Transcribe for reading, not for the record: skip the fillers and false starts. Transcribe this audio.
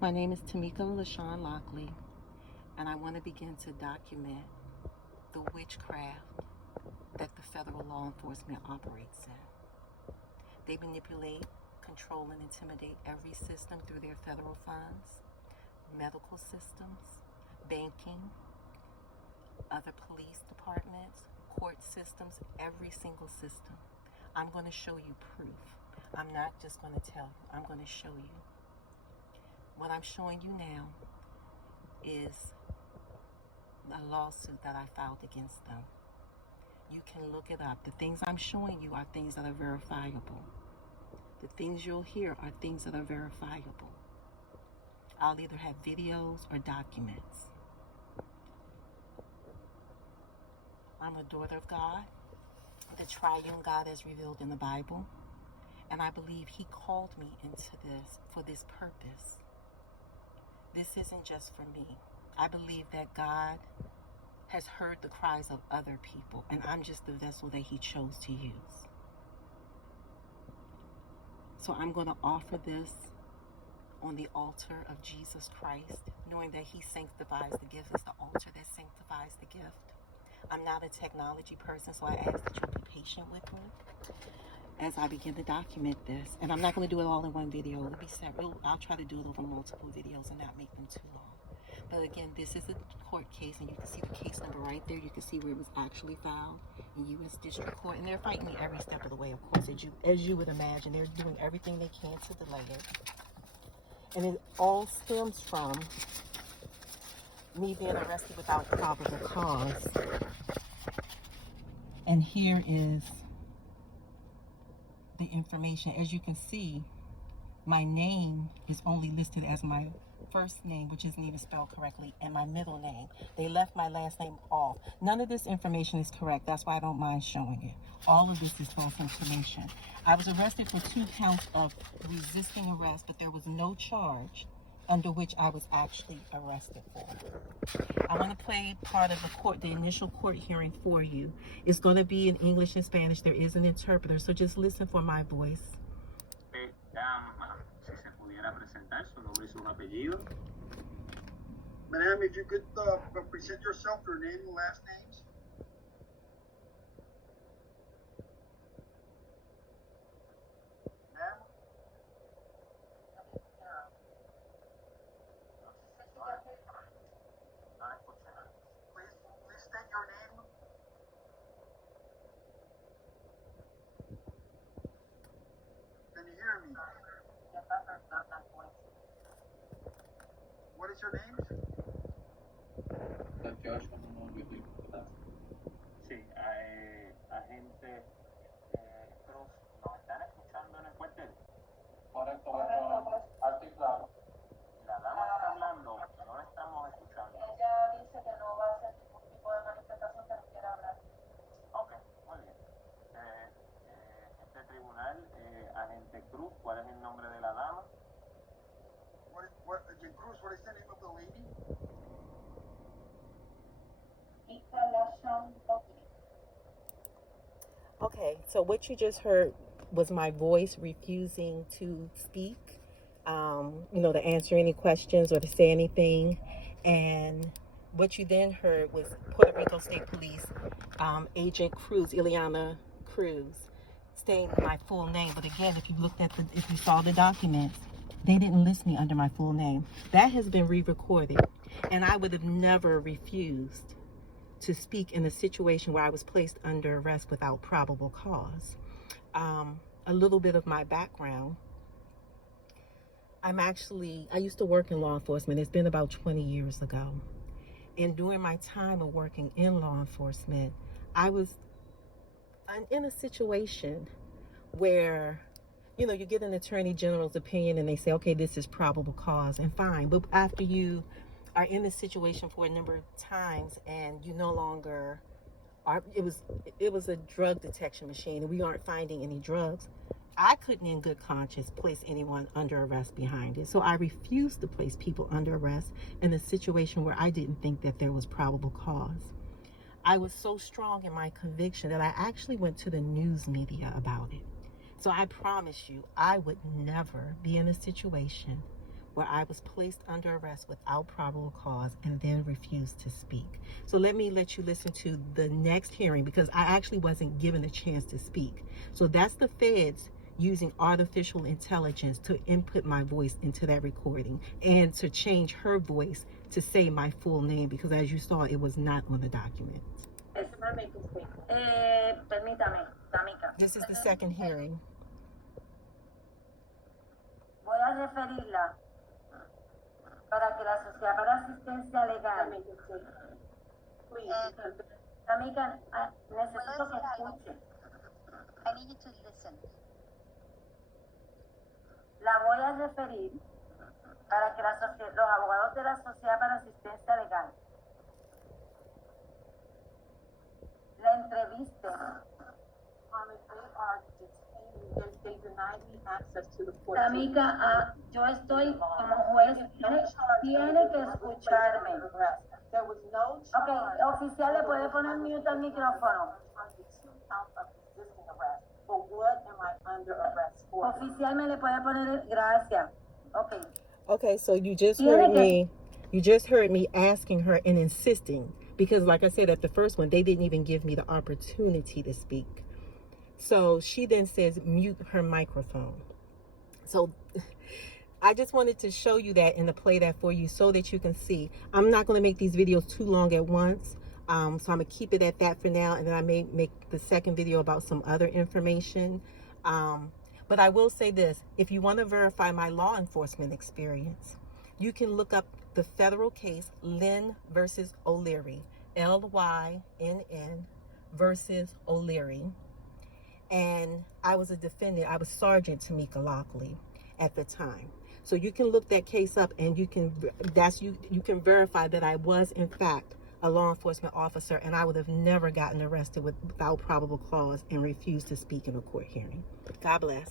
My name is Tamika LaShawn Lockley, and I want to begin to document the witchcraft that the federal law enforcement operates in. They manipulate, control, and intimidate every system through their federal funds, medical systems, banking, other police departments, court systems, every single system. I'm going to show you proof. I'm not just going to tell you, I'm going to show you. What I'm showing you now is a lawsuit that I filed against them. You can look it up. The things I'm showing you are things that are verifiable. The things you'll hear are things that are verifiable. I'll either have videos or documents. I'm a daughter of God, the triune God as revealed in the Bible, and I believe He called me into this for this purpose. This isn't just for me. I believe that God has heard the cries of other people, and I'm just the vessel that He chose to use. So I'm going to offer this on the altar of Jesus Christ, knowing that He sanctifies the gift. It's the altar that sanctifies the gift. I'm not a technology person, so I ask that you be patient with me as I begin to document this. And I'm not going to do it all in one video. It'll be several. I'll try to do it over multiple videos and not make them too long. But again, this is a court case, and you can see the case number right there. You can see where it was actually filed in U.S. District Court, and they're fighting me every step of the way, of course, as you would imagine. They're doing everything they can to delay it. And it all stems from me being arrested without probable cause. And here is the information. As you can see, my name is only listed as my first name, which isn't even spelled correctly, and my middle name. They left my last name off. None of this information is correct. That's why I don't mind showing it. All of this is false information. I was arrested for 2 counts of resisting arrest, but there was no charge under which I was actually arrested for. I want to play part of the initial court hearing for you. It's going to be in English and Spanish. There is an interpreter, so just listen for my voice. Si se pudiera presentar su nombre y sus apellidos. Madam, if you could present yourself, your name and last names. Ma'am? Please state your name. Can you hear me? What is your name? Sí, agente Cruz, ¿nos están escuchando en el cuartel? Correcto, alto y claro. La dama está hablando, no la estamos escuchando. Ella dice que no va a hacer ningún tipo de manifestación que no quiera hablar. Ok, muy bien. Este tribunal, agente Cruz, ¿cuál es el nombre de la dama? Agent Cruz, what is the name of the lady? Ika LaShawn Lockley. Okay, so what you just heard was my voice refusing to speak, to answer any questions or to say anything. And what you then heard was Puerto Rico State Police Agent Cruz, Ileana Cruz, saying my full name. But again, if you saw the documents, they didn't list me under my full name. That has been re-recorded, and I would have never refused to speak in a situation where I was placed under arrest without probable cause. A little bit of my background. I used to work in law enforcement. It's been about 20 years ago. And during my time of working in law enforcement, I was in a situation where, you get an attorney general's opinion and they say, okay, this is probable cause, and fine. But after you are in this situation for a number of times and you no longer are, it was a drug detection machine and we aren't finding any drugs, I couldn't in good conscience place anyone under arrest behind it. So I refused to place people under arrest in a situation where I didn't think that there was probable cause. I was so strong in my conviction that I actually went to the news media about it. So I promise you, I would never be in a situation where I was placed under arrest without probable cause and then refused to speak. So let me let you listen to the next hearing, because I actually wasn't given a chance to speak. So that's the feds using artificial intelligence to input my voice into that recording and to change her voice to say my full name, because as you saw, it was not on the document. Permítame, Tamika. This is the second hearing. Voy a referirla para que la Sociedad para Asistencia Legal. Tamika, necesito que escuche. I need you to listen. La voy a referir para que los abogados de la Sociedad para Asistencia Legal la entrevisten. Tamika, yo estoy como juez, tiene que escucharme. Ok, oficial, ¿le puede poner mute al micrófono? Oficial, ¿me le puede poner? Gracias. Ok. Okay, so you just heard me asking her and insisting, because like I said, at the first one, they didn't even give me the opportunity to speak. So she then says, mute her microphone. So I just wanted to show you that and to play that for you so that you can see. I'm not going to make these videos too long at once. So I'm going to keep it at that for now. And then I may make the second video about some other information. But I will say this, if you want to verify my law enforcement experience, you can look up the federal case Lynn versus O'Leary, Lynn versus O'Leary. And I was a defendant. I was Sergeant Tamika Lockley at the time. So you can look that case up and you can verify that I was in fact a law enforcement officer, and I would have never gotten arrested without probable cause and refused to speak in a court hearing. God bless.